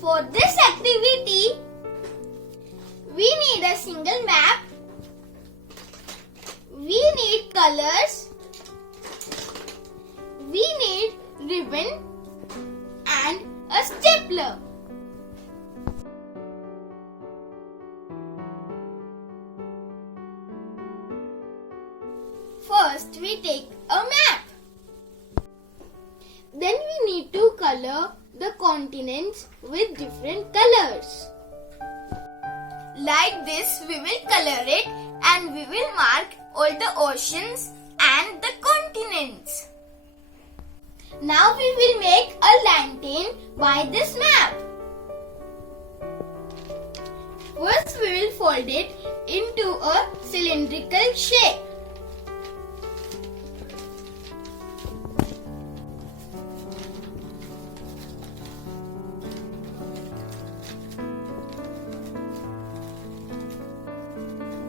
For this activity, we need a single map, we need colors, we need ribbon and a stapler. First, we take a map. Then we need to color the continents with different colors. Like this, we will color it and we will mark all the oceans and the continents. Now we will make a lantern by this map. First, we will fold it into a cylindrical shape.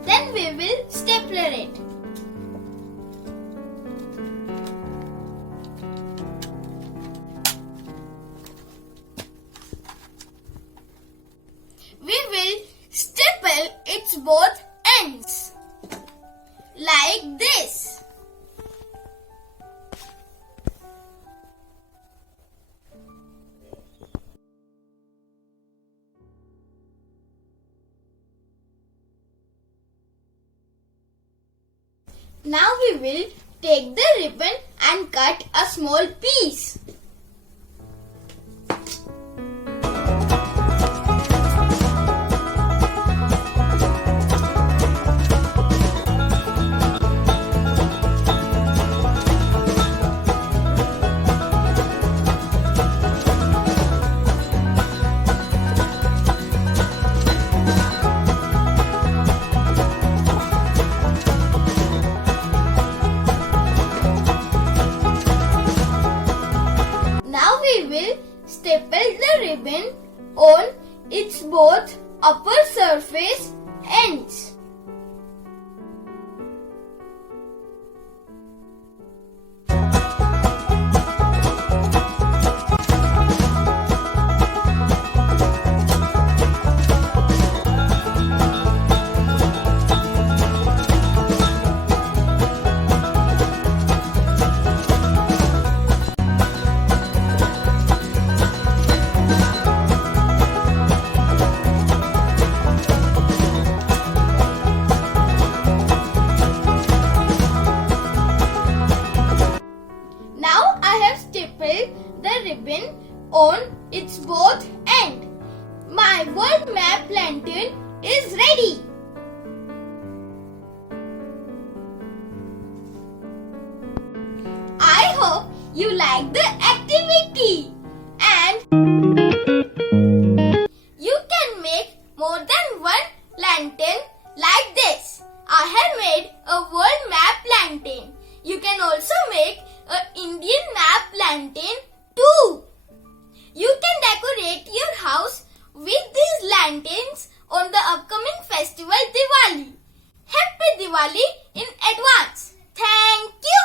Then we will stapler it. We will staple its both ends like this. Now we will take the ribbon and cut a small piece. We will staple the ribbon on its both upper surface ends. The ribbon on its both ends. My world map lantern is ready. I hope you like the activity and you can make more than one lantern like this. I have made a world map lantern. You can also make an Indian map lantern too. You can decorate your house with these lanterns on the upcoming festival Diwali. Happy Diwali in advance. Thank you.